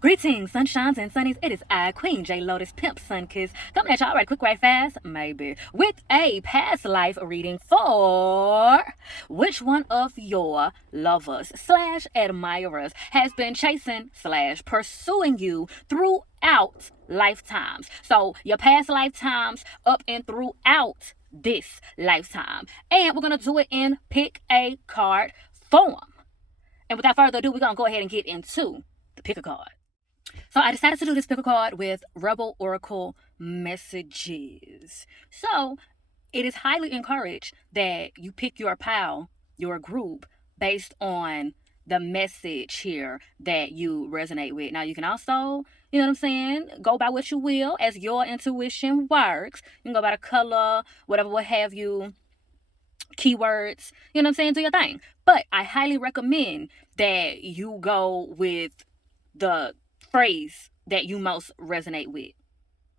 Greetings, sunshines and sunnies. It is I, Queen J Lotus Pimp Sunkiss, coming at y'all right quick, right fast, maybe, with a past life reading for which one of your lovers slash admirers has been chasing slash pursuing you throughout lifetimes. So your past lifetimes up and throughout this lifetime. And we're going to do it in pick a card form. And without further ado, we're going to go ahead and get into the pick a card. So I decided to do this pick a card with Rebel Oracle messages. So it is highly encouraged that you pick your pal, your group, based on the message here that you resonate with. Now you can also, you know what I'm saying, go by what you will as your intuition works. You can go by the color, whatever, what have you, keywords, you know what I'm saying, do your thing. But I highly recommend that you go with the phrase that you most resonate with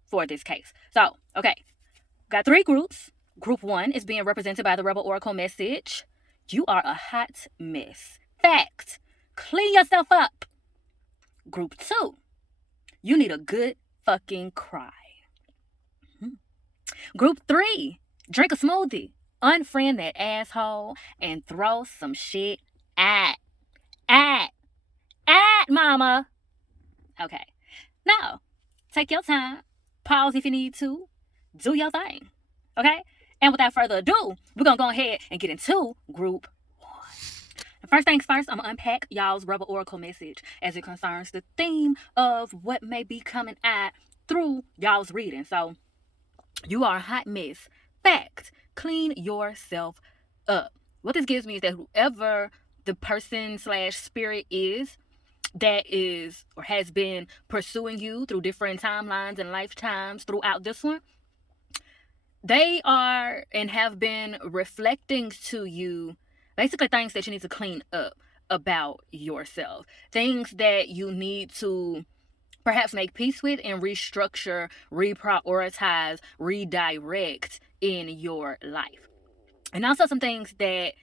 for this case. So, okay, got 3 groups. Group 1 is being represented by the Rebel Oracle message. You are a hot mess. Fact. Clean yourself up. Group 2, you need a good fucking cry. Group 3, drink a smoothie, unfriend that asshole, and throw some shit at mama. Okay. Now, take your time. Pause if you need to. Do your thing. Okay? And without further ado, we're going to go ahead and get into group 1. First things first, I'm going to unpack y'all's Rebel Oracle message as it concerns the theme of what may be coming out through y'all's reading. So, you are a hot mess. Fact. Clean yourself up. What this gives me is that whoever the person slash spirit is that is or has been pursuing you through different timelines and lifetimes throughout this one, they are and have been reflecting to you basically things that you need to clean up about yourself, things that you need to perhaps make peace with and restructure, reprioritize, redirect in your life. And also some things that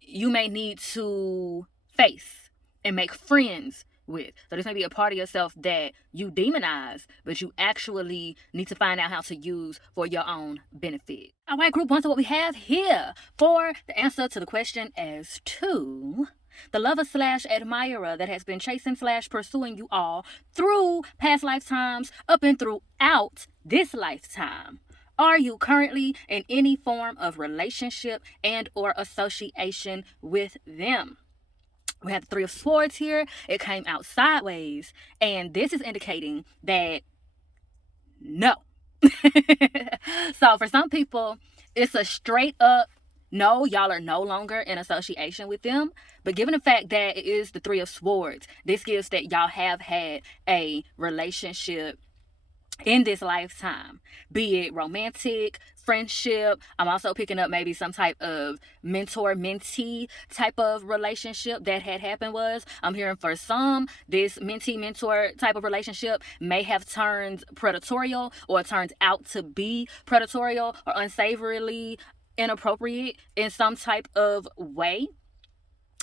you may need to face and make friends with. So this may be a part of yourself that you demonize, but you actually need to find out how to use for your own benefit. All right, group 1, so what we have here for the answer to the question as to the lover slash admirer that has been chasing slash pursuing you all through past lifetimes up and throughout this lifetime. Are you currently in any form of relationship and or association with them? We have the 3 of Swords here. It came out sideways. And this is indicating that no. So for some people, it's a straight up no, y'all are no longer in association with them. But given the fact that it is the 3 of Swords, this gives that y'all have had a relationship in this lifetime, be it romantic, friendship. I'm also picking up maybe some type of mentor-mentee type of relationship that had happened. I'm hearing for some, this mentee-mentor type of relationship may have turned predatorial or turned out to be predatorial or unsavoryly inappropriate in some type of way.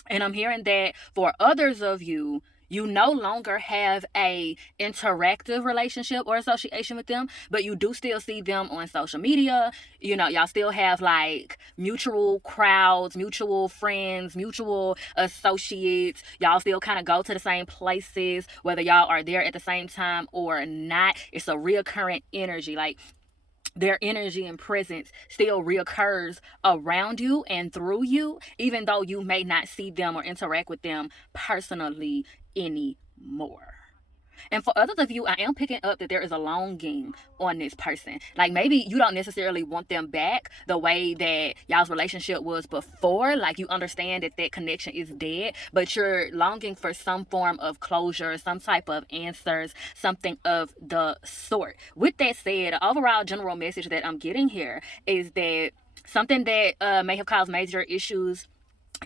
And I'm hearing that for others of you, you no longer have a interactive relationship or association with them, but you do still see them on social media. You know, y'all still have like mutual crowds, mutual friends, mutual associates. Y'all still kind of go to the same places, whether y'all are there at the same time or not. It's a reoccurring energy. Like, their energy and presence still reoccurs around you and through you, even though you may not see them or interact with them personally anymore. And for others of you, I am picking up that there is a longing on this person. Like, maybe you don't necessarily want them back the way that y'all's relationship was before. Like, you understand that that connection is dead, but you're longing for some form of closure, some type of answers, something of the sort. With that said, the overall general message that I'm getting here is that something that may have caused major issues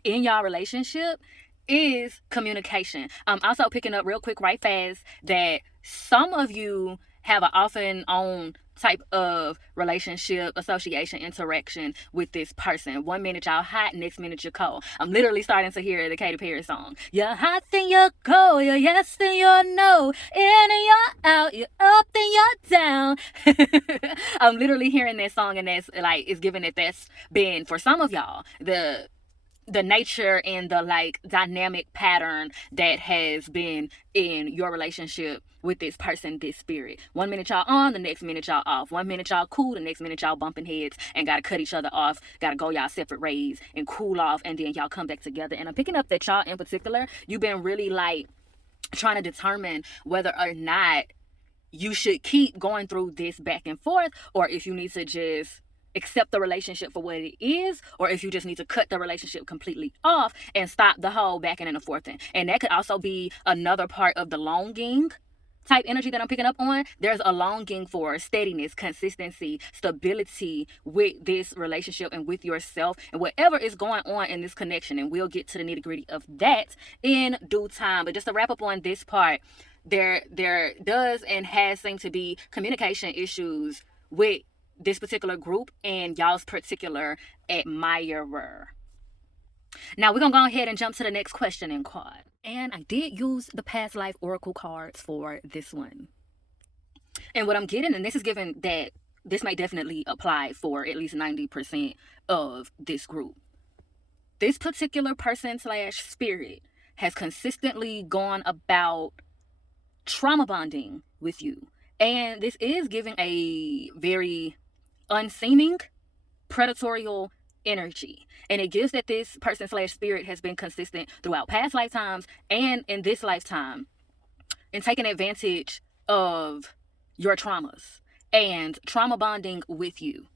in y'all relationship is communication. I'm also picking up real quick, right fast, that some of you have an off and on type of relationship, association, interaction with this person. 1 minute y'all hot, next minute you're cold. I'm literally starting to hear the Katy Perry song. You're hot, then you're cold. You're yes, then you're no. In and you're out. You're up, then you're down. I'm literally hearing that song, and that's like, it's given that that's been, for some of y'all, the nature and the like dynamic pattern that has been in your relationship with this person, this spirit. 1 minute y'all on, the next minute y'all off. 1 minute y'all cool, the next minute y'all bumping heads and gotta cut each other off, gotta go y'all separate ways and cool off, and then y'all come back together. And I'm picking up that y'all in particular, you've been really like trying to determine whether or not you should keep going through this back and forth, or if you need to just accept the relationship for what it is, or if you just need to cut the relationship completely off and stop the whole backing and the forthing. And that could also be another part of the longing type energy that I'm picking up on. There's a longing for steadiness, consistency, stability with this relationship and with yourself and whatever is going on in this connection. And we'll get to the nitty-gritty of that in due time. But just to wrap up on this part, there does and has seemed to be communication issues with this particular group and y'all's particular admirer. Now we're gonna go ahead and jump to the next question in card. And I did use the past life oracle cards for this one. And what I'm getting, and this is given that this may definitely apply for at least 90% of this group. This particular person / spirit has consistently gone about trauma bonding with you. And this is giving a very unseeming, predatory energy. And it gives that this person / spirit has been consistent throughout past lifetimes and in this lifetime in taking advantage of your traumas and trauma bonding with you,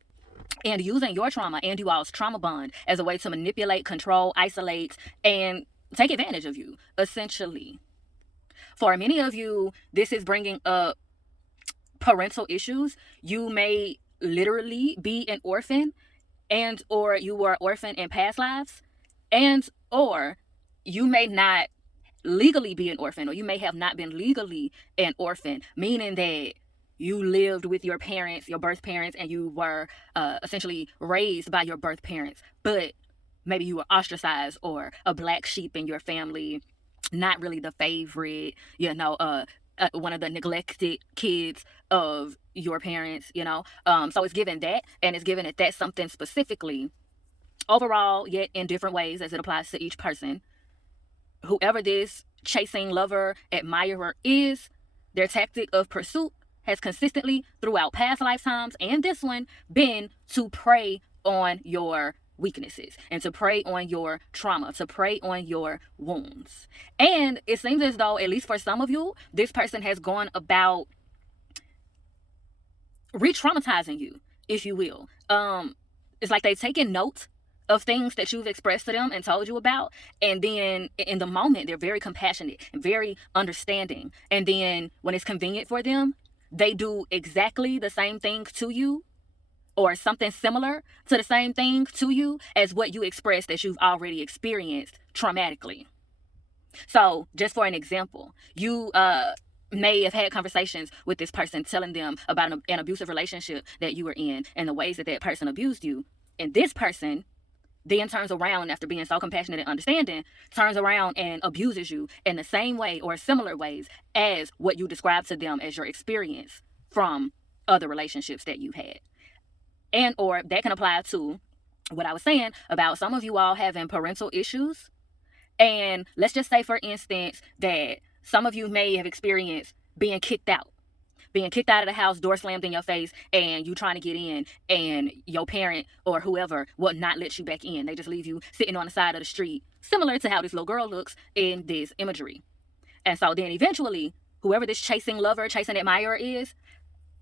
and using your trauma and you all's trauma bond as a way to manipulate, control, isolate, and take advantage of you, essentially. For many of you, this is bringing up parental issues. You may literally be an orphan, and or you were an orphan in past lives, and or you may not legally be an orphan, or you may have not been legally an orphan, meaning that you lived with your parents, your birth parents, and you were essentially raised by your birth parents, but maybe you were ostracized or a black sheep in your family, not really the favorite, one of the neglected kids of your parents, so it's given that, and it's given that that's something specifically, overall, yet in different ways as it applies to each person. Whoever this chasing lover, admirer is, their tactic of pursuit has consistently throughout past lifetimes and this one been to prey on your weaknesses and to prey on your trauma, to prey on your wounds. And it seems as though, at least for some of you, this person has gone about re-traumatizing you, if you will. It's like they've taken note of things that you've expressed to them and told you about, and then in the moment they're very compassionate and very understanding, and then when it's convenient for them, they do exactly the same thing to you, or something similar to the same thing to you as what you expressed that you've already experienced traumatically. So just for an example, you may have had conversations with this person telling them about an abusive relationship that you were in and the ways that that person abused you. And this person then turns around, after being so compassionate and understanding, turns around and abuses you in the same way or similar ways as what you described to them as your experience from other relationships that you had. And or that can apply to what I was saying about some of you all having parental issues. And let's just say, for instance, that some of you may have experienced being kicked out of the house, door slammed in your face, and you trying to get in, and your parent or whoever will not let you back in. They just leave you sitting on the side of the street, similar to how this little girl looks in this imagery. And so then eventually, whoever this chasing lover, chasing admirer is,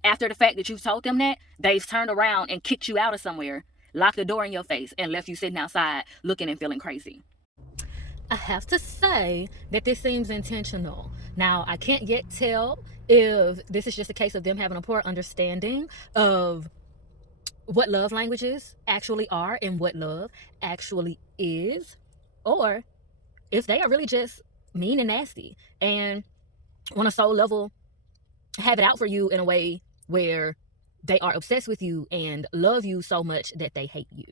after the fact that you've told them that, they've turned around and kicked you out of somewhere, locked the door in your face, and left you sitting outside looking and feeling crazy. I have to say that this seems intentional. Now, I can't yet tell if this is just a case of them having a poor understanding of what love languages actually are and what love actually is, or if they are really just mean and nasty and on a soul level have it out for you in a way where they are obsessed with you and love you so much that they hate you.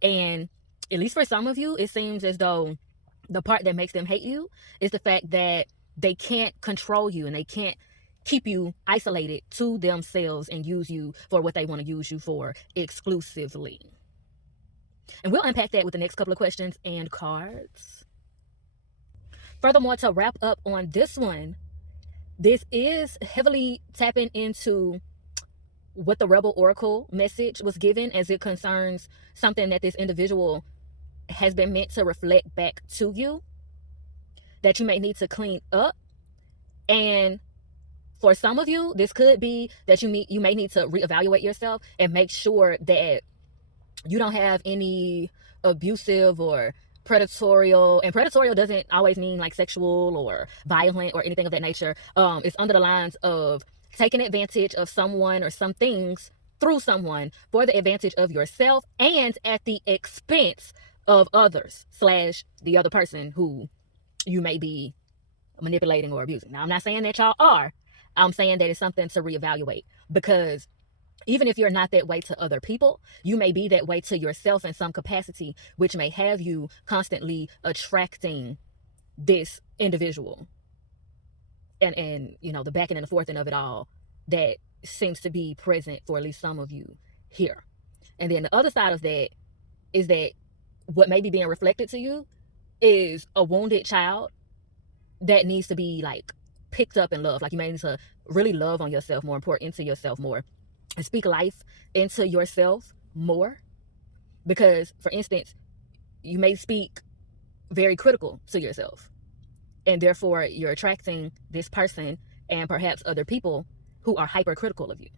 And at least for some of you, it seems as though the part that makes them hate you is the fact that they can't control you and they can't keep you isolated to themselves and use you for what they want to use you for exclusively. And we'll unpack that with the next couple of questions and cards. Furthermore, to wrap up on this one, this is heavily tapping into what the Rebel Oracle message was given as it concerns something that this individual has been meant to reflect back to you that you may need to clean up. And for some of you, this could be that you may need to reevaluate yourself and make sure that you don't have any abusive or predatorial, and predatorial doesn't always mean like sexual or violent or anything of that nature. It's under the lines of taking advantage of someone or some things through someone for the advantage of yourself and at the expense of others / the other person who you may be manipulating or abusing. Now, I'm not saying that y'all are. I'm saying that it's something to reevaluate, because even if you're not that way to other people, you may be that way to yourself in some capacity, which may have you constantly attracting this individual. And you know, the backing and the forthing of it all that seems to be present for at least some of you here. And then the other side of that is that what may be being reflected to you is a wounded child that needs to be like picked up and loved. Like, you may need to really love on yourself more and pour into yourself more and speak life into yourself more. Because, for instance, you may speak very critical to yourself, and therefore you're attracting this person and perhaps other people who are hypercritical of you,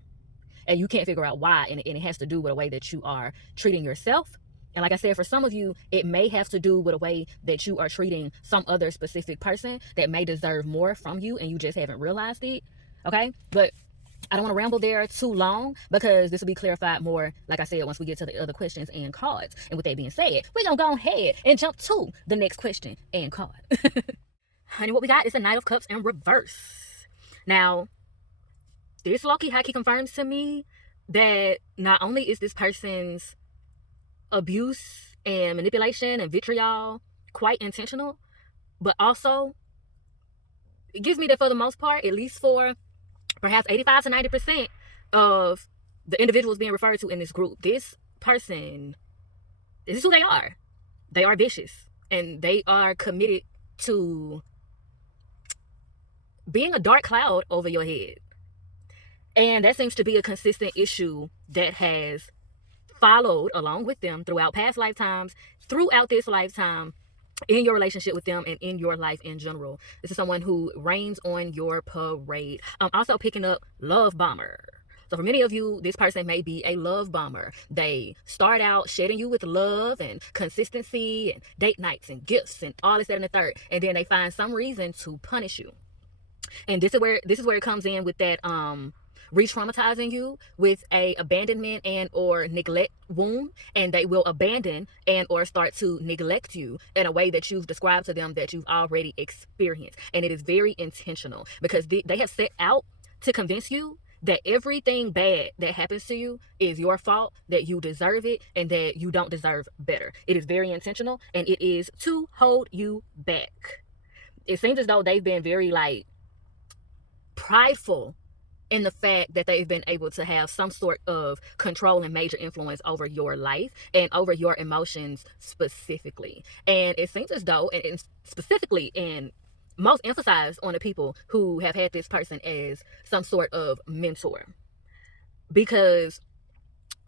and you can't figure out why. And it has to do with a way that you are treating yourself. And like I said, for some of you, it may have to do with a way that you are treating some other specific person that may deserve more from you and you just haven't realized it. Okay? But I don't want to ramble there too long, because this will be clarified more, like I said, once we get to the other questions and cards. And with that being said, we're going to go ahead and jump to the next question and card. Honey, what we got is the Knight of Cups in reverse. Now, this low-key high-key confirms to me that not only is this person's abuse and manipulation and vitriol quite intentional, but also it gives me that for the most part, at least for perhaps 85 to 90% of the individuals being referred to in this group, this person, this is who they are. They are vicious, and they are committed to being a dark cloud over your head. And that seems to be a consistent issue that has followed along with them throughout past lifetimes, throughout this lifetime, in your relationship with them, and in your life in general. This is someone who rains on your parade. I'm also picking up love bomber. So for many of you, this person may be a love bomber. They start out shedding you with love and consistency and date nights and gifts and all this, that, and the third, and then they find some reason to punish you. And this is where it comes in with that re-traumatizing you with a abandonment and or neglect wound, and they will abandon and or start to neglect you in a way that you've described to them that you've already experienced. And it is very intentional, because they have set out to convince you that everything bad that happens to you is your fault, that you deserve it, and that you don't deserve better. It is very intentional, and it is to hold you back. It seems as though they've been very like prideful in the fact that they've been able to have some sort of control and major influence over your life and over your emotions specifically. And it seems as though, and specifically, and most emphasized on the people who have had this person as some sort of mentor. Because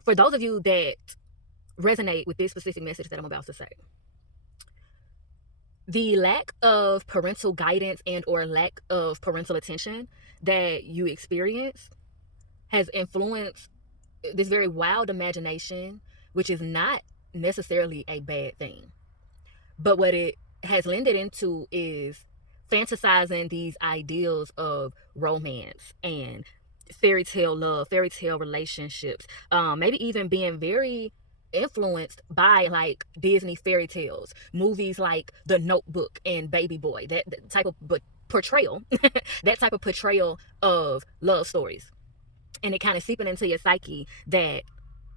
for those of you that resonate with this specific message that I'm about to say, the lack of parental guidance and or lack of parental attention that you experience has influenced this very wild imagination, which is not necessarily a bad thing. But what it has lended into is fantasizing these ideals of romance and fairy tale love, fairy tale relationships, maybe even being very influenced by like Disney fairy tales, movies like The Notebook and Baby Boy, that type of portrayal, that type of portrayal of love stories. and it kind of seeping into your psyche that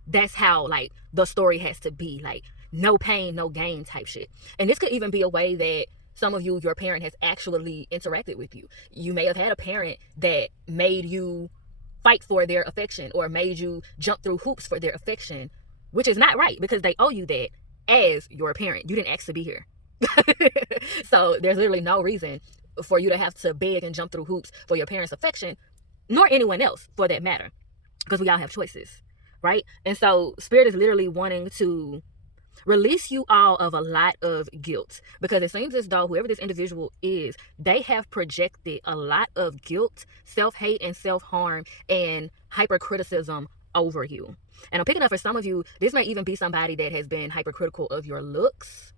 that's how like the story has to be, like no pain, no gain type shit. And this could even be a way that some of you, your parent has actually interacted with you. You may have had a parent that made you fight for their affection or made you jump through hoops for their affection, which is not right because they owe you that as your parent. You didn't ask to be here. So there's literally no reason for you to have to beg and jump through hoops for your parents' affection, nor anyone else for that matter, because we all have choices, right? And so Spirit is literally wanting to release you all of a lot of guilt, because it seems as though whoever this individual is, they have projected a lot of guilt, self-hate, and self-harm and hypercriticism over you. And I'm picking up for some of you, this may even be somebody that has been hypercritical of your looks.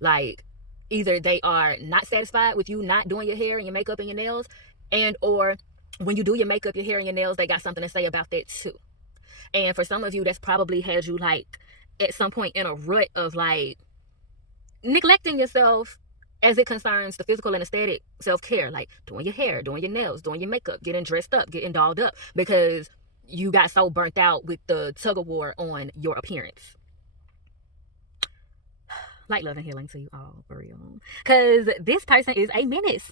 Like either they are not satisfied with you not doing your hair and your makeup and your nails, and or when you do your makeup, your hair, and your nails, they got something to say about that too. And for some of you, that's probably had you like at some point in a rut of like neglecting yourself as it concerns the physical and aesthetic self-care, like doing your hair, doing your nails, doing your makeup, getting dressed up, getting dolled up, because you got so burnt out with the tug of war on your appearance. Light, love, and healing to you all, for real. Because this person is a menace.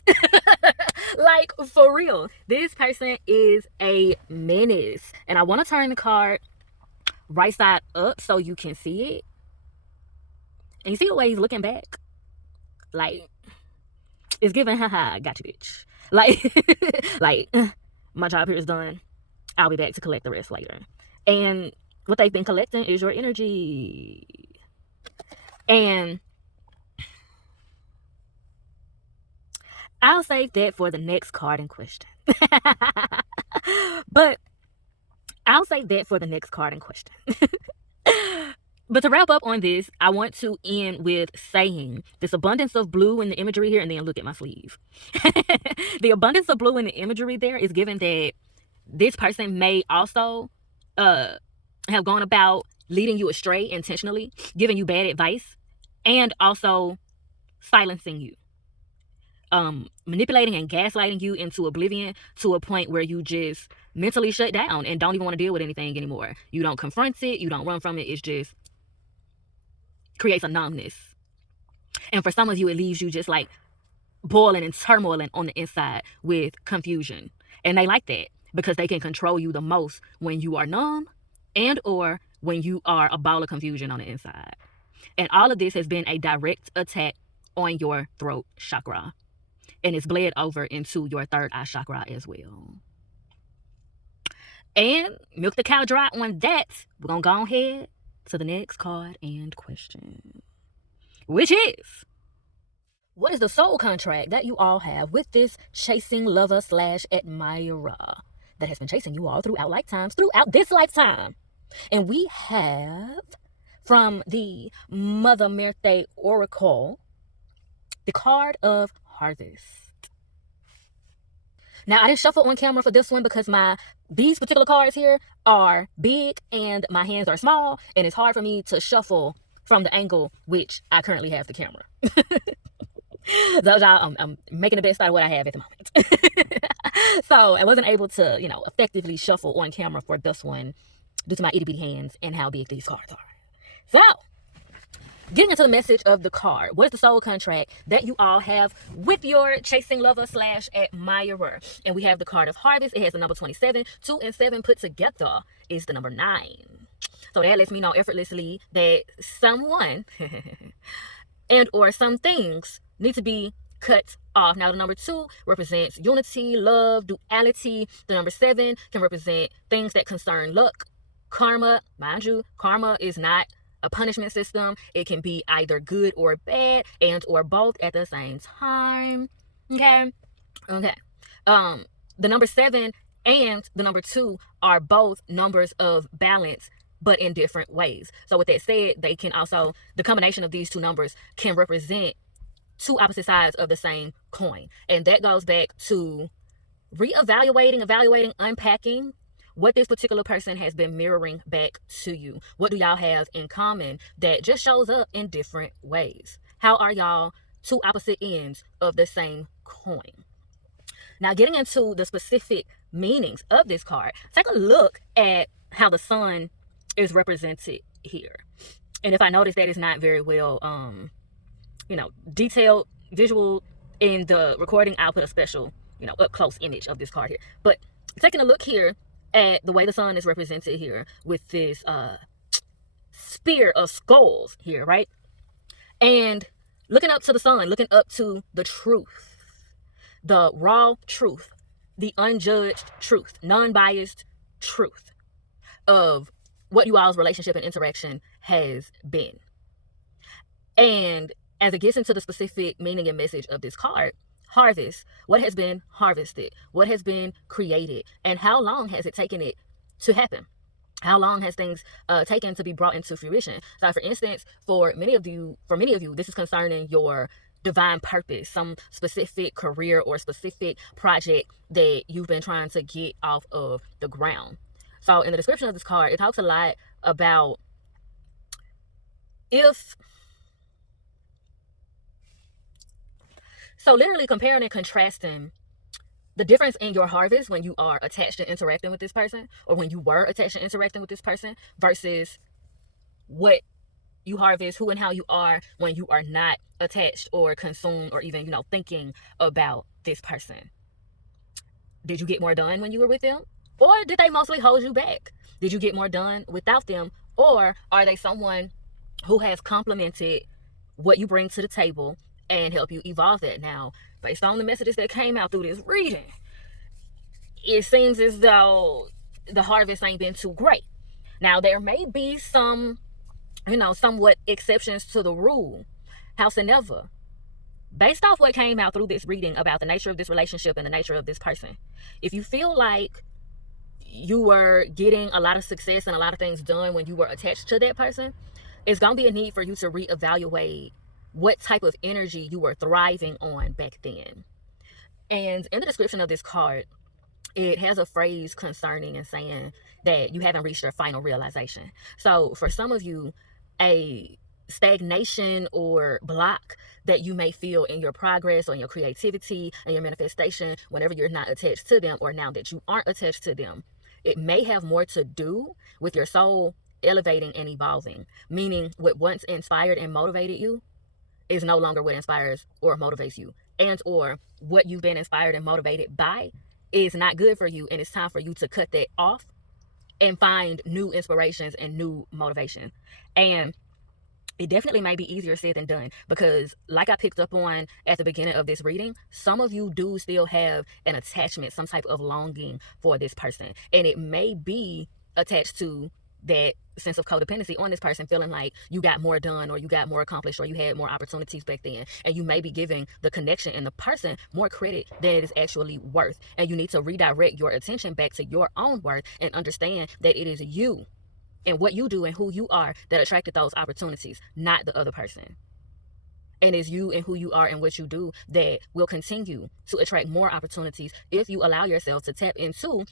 Like, for real. This person is a menace. And I want to turn the card right side up so you can see it. And you see the way he's looking back? Like, it's giving, haha, got you, bitch. Like, my job here is done. I'll be back to collect the rest later. And what they've been collecting is your energy. And I'll save that for the next card in question. But I'll save that for the next card in question. But to wrap up on this, I want to end with saying this abundance of blue in the imagery here, and then look at my sleeve. The abundance of blue in the imagery there is given that this person may also have gone about leading you astray intentionally, giving you bad advice, and also silencing you. Manipulating and gaslighting you into oblivion to a point where you just mentally shut down and don't even want to deal with anything anymore. You don't confront it. You don't run from it. It's just creates a numbness. And for some of you, it leaves you just like boiling and turmoiling on the inside with confusion. And they like that because they can control you the most when you are numb and or when you are a ball of confusion on the inside. And all of this has been a direct attack on your throat chakra. And it's bled over into your third eye chakra as well. And milk the cow dry on that. We're going to go ahead to the next card and question, which is, what is the soul contract that you all have with this chasing lover / admirer that has been chasing you all throughout this lifetime? And we have, from the Mother Merte Oracle, the card of Harvest. Now, I didn't shuffle on camera for this one because these particular cards here are big and my hands are small, and it's hard for me to shuffle from the angle which I currently have the camera. So I'm making the best out of what I have at the moment. So I wasn't able to, effectively shuffle on camera for this one due to my itty bitty hands and how big these cards are. So, getting into the message of the card, what is the soul contract that you all have with your chasing lover / admirer? And we have the card of Harvest. It has the number 27. 2 and 7 put together is the number 9. So that lets me know effortlessly that someone and or some things need to be cut off. Now, the number 2 represents unity, love, duality. The number 7 can represent things that concern luck, karma. Mind you, karma is not a punishment system. It can be either good or bad and or both at the same time. Okay. The number 7 and the number 2 are both numbers of balance, but in different ways. So with that said, they can also, the combination of these two numbers can represent two opposite sides of the same coin. And that goes back to evaluating, unpacking what this particular person has been mirroring back to you. What do y'all have in common that just shows up in different ways? How are y'all two opposite ends of the same coin? Now, getting into the specific meanings of this card, take a look at how the sun is represented here. And if I notice that it's not very well, detailed, visual in the recording, I'll put a special, up close image of this card here. But taking a look here at the way the sun is represented here with this spear of skulls here, right? And looking up to the sun, looking up to the truth, the raw truth, the unjudged truth, non-biased truth of what you all's relationship and interaction has been. And as it gets into the specific meaning and message of this card, harvest, what has been harvested, what has been created, and how long has it taken it to happen? How long has things taken to be brought into fruition? So, for instance, for many of you, this is concerning your divine purpose, some specific career or specific project that you've been trying to get off of the ground. So, in the description of this card, it talks a lot about literally comparing and contrasting the difference in your harvest when you are attached and interacting with this person, or when you were attached and interacting with this person, versus what you harvest, who and how you are when you are not attached or consumed or even, thinking about this person. Did you get more done when you were with them? Or did they mostly hold you back? Did you get more done without them? Or are they someone who has complemented what you bring to the table and help you evolve that? Now, based on the messages that came out through this reading, it seems as though the harvest ain't been too great. Now, there may be some, somewhat exceptions to the rule. Howsoever, based off what came out through this reading about the nature of this relationship and the nature of this person, if you feel like you were getting a lot of success and a lot of things done when you were attached to that person, it's going to be a need for you to reevaluate what type of energy you were thriving on back then. And in the description of this card, it has a phrase concerning and saying that you haven't reached your final realization. So for some of you, a stagnation or block that you may feel in your progress or in your creativity and your manifestation whenever you're not attached to them, or now that you aren't attached to them, it may have more to do with your soul elevating and evolving, meaning what once inspired and motivated you is no longer what inspires or motivates you, and or what you've been inspired and motivated by is not good for you, and it's time for you to cut that off and find new inspirations and new motivation. And it definitely may be easier said than done, because like I picked up on at the beginning of this reading, some of you do still have an attachment, some type of longing for this person, and it may be attached to that sense of codependency on this person, feeling like you got more done or you got more accomplished or you had more opportunities back then, and you may be giving the connection and the person more credit than it is actually worth. And you need to redirect your attention back to your own worth and understand that it is you and what you do and who you are that attracted those opportunities, not the other person. And it's you and who you are and what you do that will continue to attract more opportunities if you allow yourself to tap into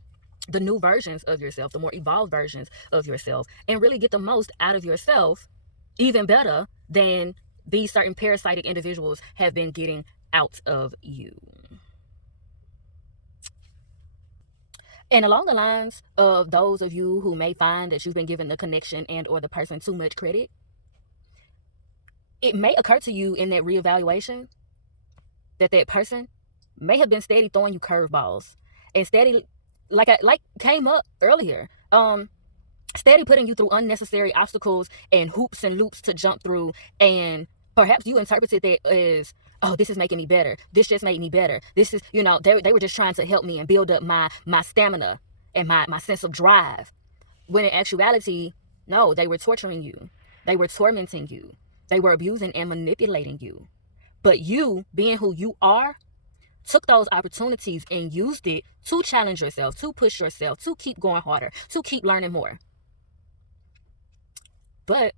the new versions of yourself, the more evolved versions of yourself, and really get the most out of yourself, even better than these certain parasitic individuals have been getting out of you. And along the lines of those of you who may find that you've been giving the connection and or the person too much credit, it may occur to you in that reevaluation that that person may have been steady throwing you curveballs and steady, like came up earlier, steady putting you through unnecessary obstacles and hoops and loops to jump through. And perhaps you interpreted that as, oh, this is making me better. This just made me better. This is, they were just trying to help me and build up my stamina and my sense of drive. When in actuality, no, they were torturing you. They were tormenting you. They were abusing and manipulating you. But you, being who you are, took those opportunities and used it to challenge yourself, to push yourself, to keep going harder, to keep learning more. But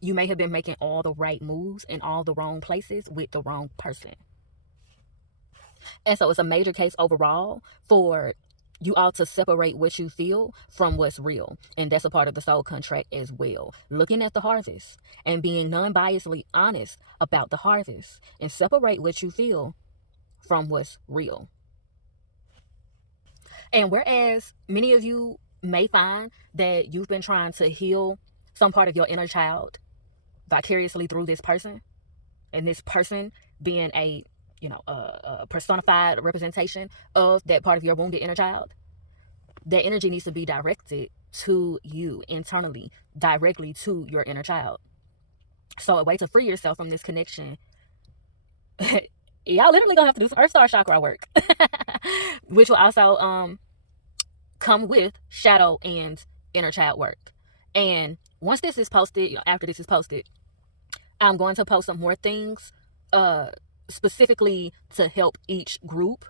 you may have been making all the right moves in all the wrong places with the wrong person. And so it's a major case overall for you all to separate what you feel from what's real. And that's a part of the soul contract as well. Looking at the harvest and being non-biasedly honest about the harvest, and separate what you feel from what's real. And whereas many of you may find that you've been trying to heal some part of your inner child vicariously through this person, and this person being a personified representation of that part of your wounded inner child, that energy needs to be directed to you internally, directly to your inner child. So a way to free yourself from this connection, y'all literally gonna have to do some earth star chakra work, which will also come with shadow and inner child work. And once this is posted, after this is posted, I'm going to post some more things specifically to help each group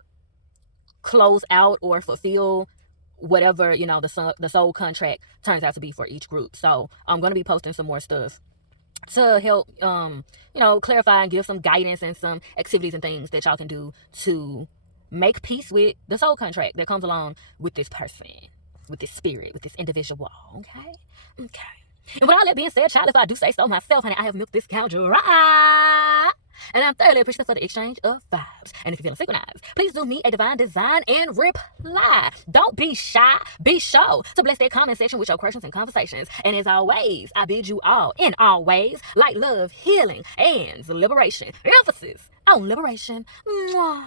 close out or fulfill whatever the soul contract turns out to be for each group. So I'm going to be posting some more stuff to help clarify and give some guidance and some activities and things that y'all can do to make peace with the soul contract that comes along with this person, with this spirit, with this individual. Okay. And with all that being said, child, if I do say so myself, honey, I have milked this cow dry. And I'm thoroughly appreciative for the exchange of vibes. And if you're feeling synchronized, please do me a divine design and reply. Don't be shy. Be sure to bless that comment section with your questions and conversations. And as always, I bid you all, in all ways, light, love, healing, and liberation. Emphasis on liberation. Mwah.